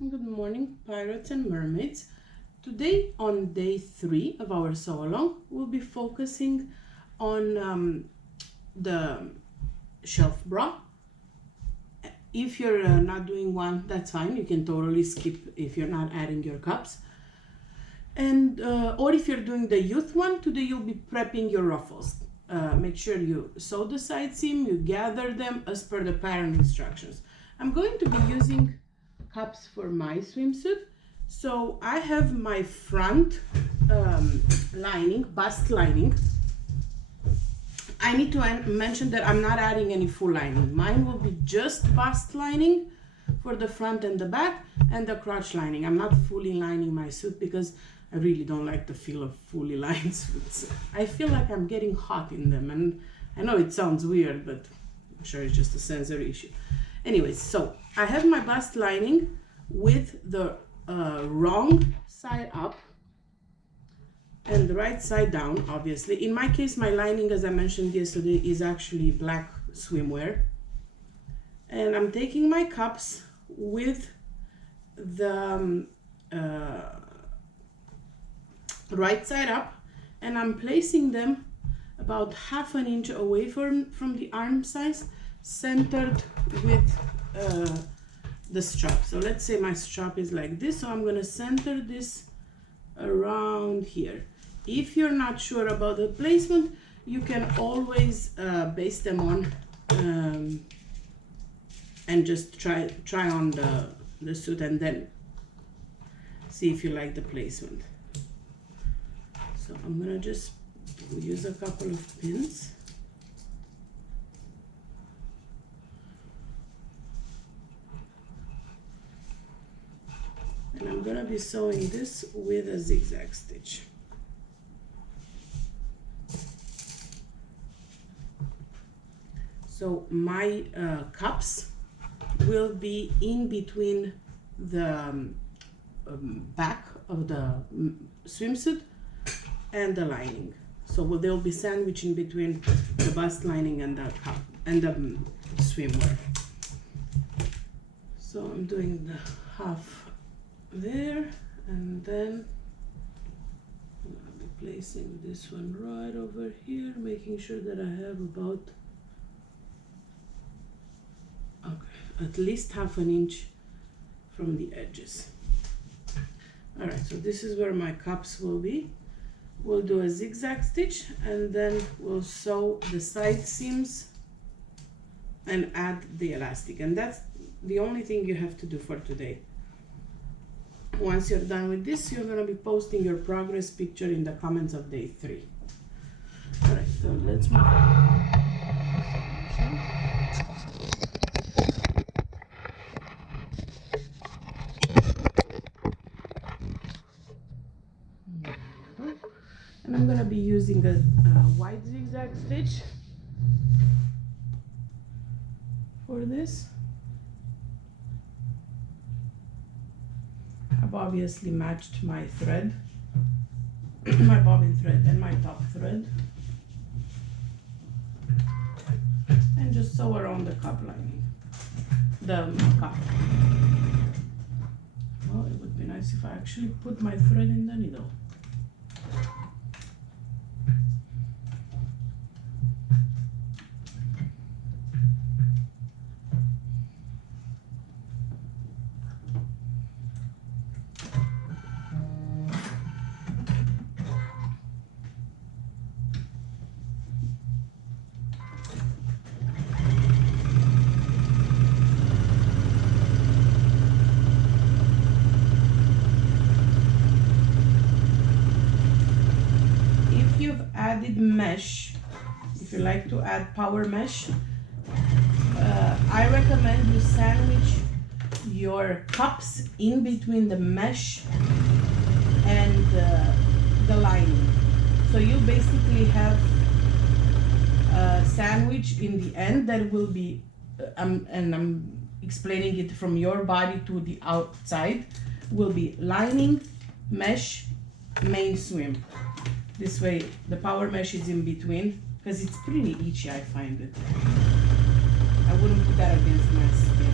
Good morning, pirates and mermaids. Today, on day 3 of our sew along, we'll be focusing on the shelf bra. If you're not doing one, that's fine. You can totally skip if you're not adding your cups. And or if you're doing the youth one, today you'll be prepping your ruffles. Make sure you sew the side seam, you gather them as per the pattern instructions. I'm going to be using cups for my swimsuit. So I have my front lining, bust lining. I need to mention that I'm not adding any full lining. Mine will be just bust lining for the front and the back, and the crotch lining. I'm not fully lining my suit because I really don't like the feel of fully lined suits. I feel like I'm getting hot in them, and I know it sounds weird, but I'm sure it's just a sensory issue. Anyways, so I have my bust lining with the wrong side up and the right side down, obviously. In my case, my lining, as I mentioned yesterday, is actually black swimwear. And I'm taking my cups with the right side up, and I'm placing them about ½ an inch away from the arm size, centered with the strap. So let's say my strap is like this, so I'm going to center this around here. If you're not sure about the placement, you can always base them on and just try on the suit and then see if you like the placement. So I'm gonna just use a couple of pins. And I'm gonna be sewing this with a zigzag stitch. So my cups will be in between the back of the swimsuit and the lining. So they'll be sandwiched in between the bust lining and the cup and the swimwear. So I'm doing the half there, and then I'll be placing this one right over here, making sure that I have about at least ½ an inch from the edges. All right, so this is where my cups will be. We'll do a zigzag stitch, and then we'll sew the side seams and add the elastic. And that's the only thing you have to do for today. Once you're done with this, you're going to be posting your progress picture in the comments of day 3. All right, so let's move on. And I'm going to be using a white zigzag stitch for this. I've obviously matched my thread, my bobbin thread and my top thread, and just sew around the cup lining, the cup. Well, it would be nice if I actually put my thread in the needle. Added mesh, if you like to add power mesh, I recommend you sandwich your cups in between the mesh and the lining. So you basically have a sandwich in the end that will be, and I'm explaining it from your body to the outside, will be lining, mesh, main swim. This way the power mesh is in between, because it's pretty itchy, I find it. I wouldn't put that against my skin.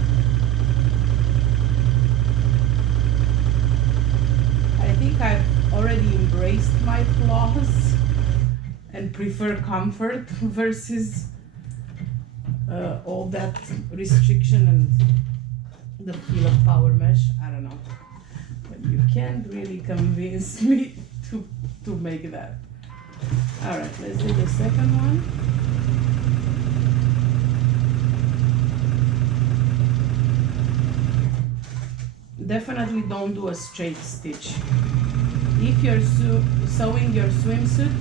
think I've already embraced my flaws and prefer comfort versus all that restriction and the feel of power mesh. I don't know, but you can't really convince me to make that. All right, let's do the second one. Definitely don't do a straight stitch. If you're sewing your swimsuit,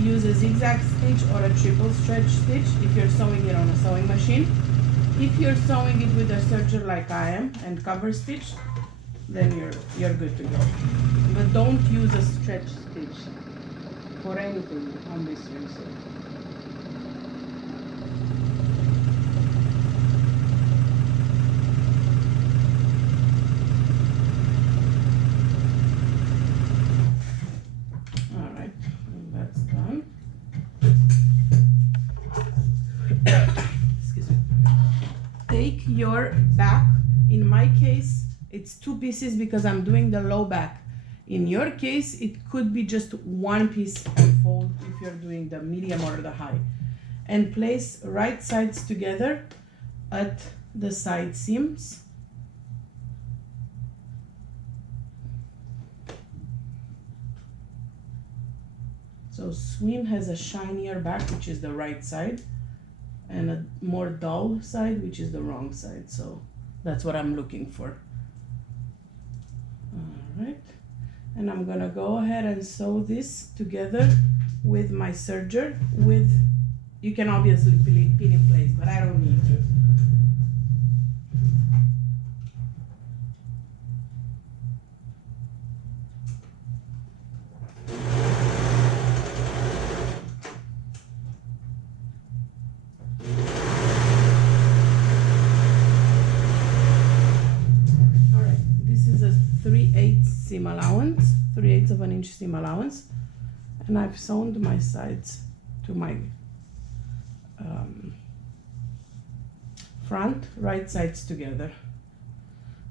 use a zigzag stitch or a triple stretch stitch if you're sewing it on a sewing machine. If you're sewing it with a serger like I am and cover stitch, then you're good to go. But don't use a stretch stitch for anything on this swimsuit. Take your back. In my case, it's 2 pieces because I'm doing the low back. In your case, it could be just 1 piece and fold if you're doing the medium or the high. And place right sides together at the side seams. So swim has a shinier back, which is the right side, and a more dull side, which is the wrong side. So that's what I'm looking for. All right, and I'm gonna go ahead and sew this together with my serger. You can obviously pin in place, but I don't need to. Seam allowance, 3/8 of an inch seam allowance, and I've sewn my sides to my front, right sides together.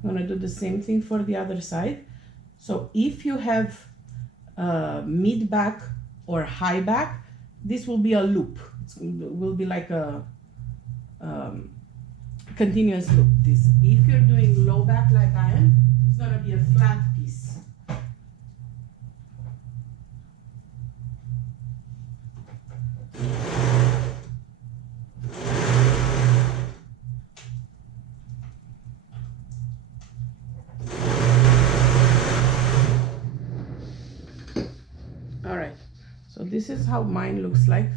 I'm gonna do the same thing for the other side. So if you have mid back or high back, this will be a loop. It will be like a continuous loop. This, if you're doing low back like I am, it's gonna be a flat piece. All right, so this is how mine looks like.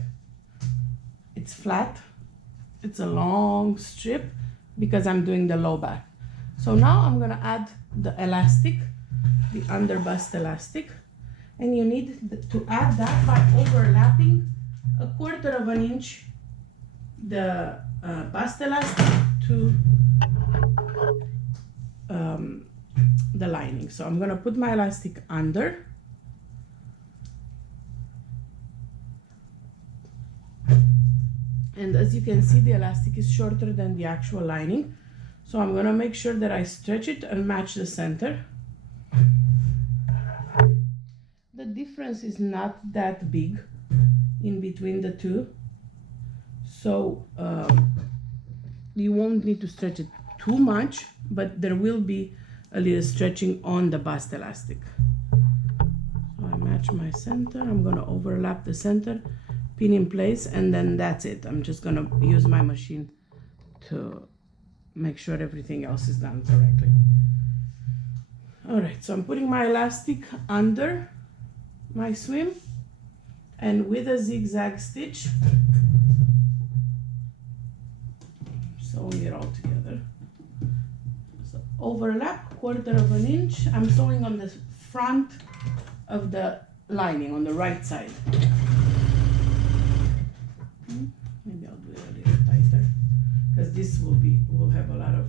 It's flat. It's a long strip because I'm doing the low back. So now I'm gonna add the elastic, the under bust elastic, and you need to add that by overlapping 1/4 of an inch the bust elastic to the lining. So I'm gonna put my elastic under, and as you can see, the elastic is shorter than the actual lining. So I'm gonna make sure that I stretch it and match the center. The difference is not that big in between the two, so you won't need to stretch it too much, but there will be a little stretching on the bust elastic. So I match my center. I'm gonna overlap the center, pin in place, and then that's it. I'm just gonna use my machine to make sure everything else is done correctly. All right, so I'm putting my elastic under my swim, and with a zigzag stitch, sewing it all together. So overlap 1/4 of an inch. I'm sewing on the front of the lining on the right side. Maybe I'll do it a little tighter because this will have a lot of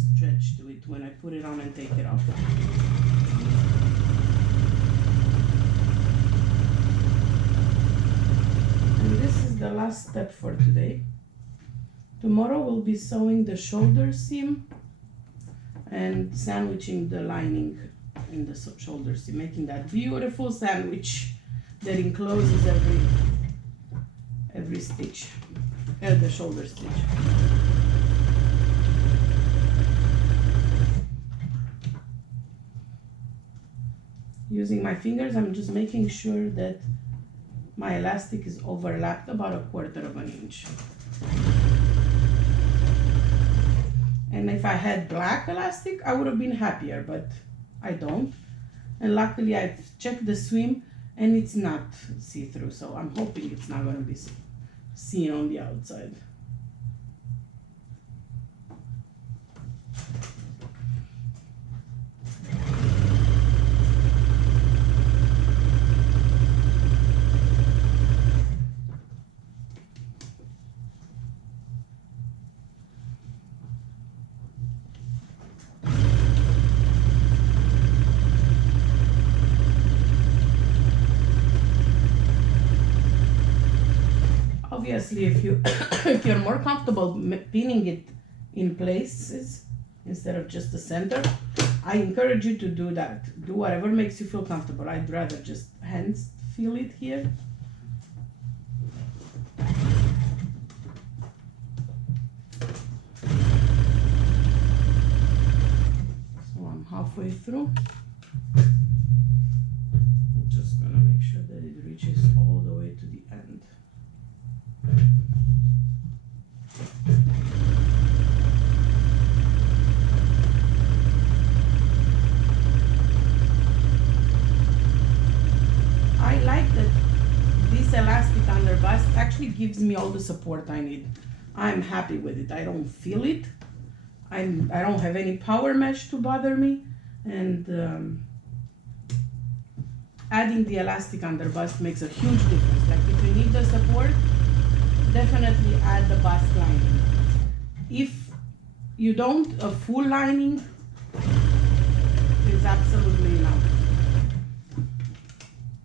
stretch to it when I put it on and take it off. And this is the last step for today. Tomorrow we'll be sewing the shoulder seam and sandwiching the lining in the shoulder seam, making that beautiful sandwich that encloses every stitch, the shoulder stitch. Using my fingers, I'm just making sure that my elastic is overlapped about 1/4 of an inch. And if I had black elastic, I would have been happier, but I don't. And luckily I've checked the seam and it's not see-through, so I'm hoping it's not going to be seen on the outside. Obviously, if you're more comfortable pinning it in places instead of just the center, I encourage you to do that. Do whatever makes you feel comfortable. I'd rather just hands feel it here. So I'm halfway through. I'm just gonna make sure that it reaches all the way to the end. I like that this elastic under bust actually gives me all the support I need. I'm happy with it. I don't feel it. I don't have any power mesh to bother me, and adding the elastic under bust makes a huge difference. Like if you need the support, definitely add the bust lining. If you don't, a full lining is absolutely enough.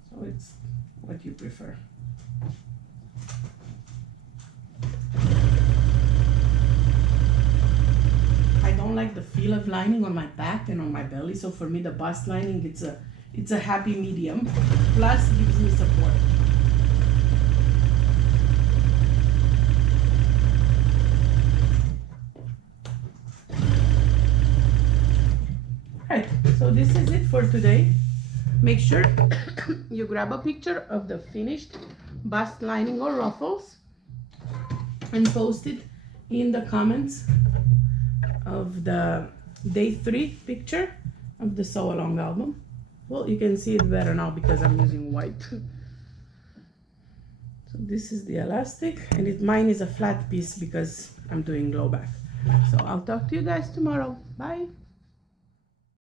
So it's what you prefer. I don't like the feel of lining on my back and on my belly, so for me the bust lining, it's a happy medium, plus gives me support. Right, so this is it for today. Make sure you grab a picture of the finished bust lining or ruffles and post it in the comments of the day 3 picture of the Sew Along album. Well, you can see it better now because I'm using white. So this is the elastic, and mine is a flat piece because I'm doing glow back. So I'll talk to you guys tomorrow. Bye.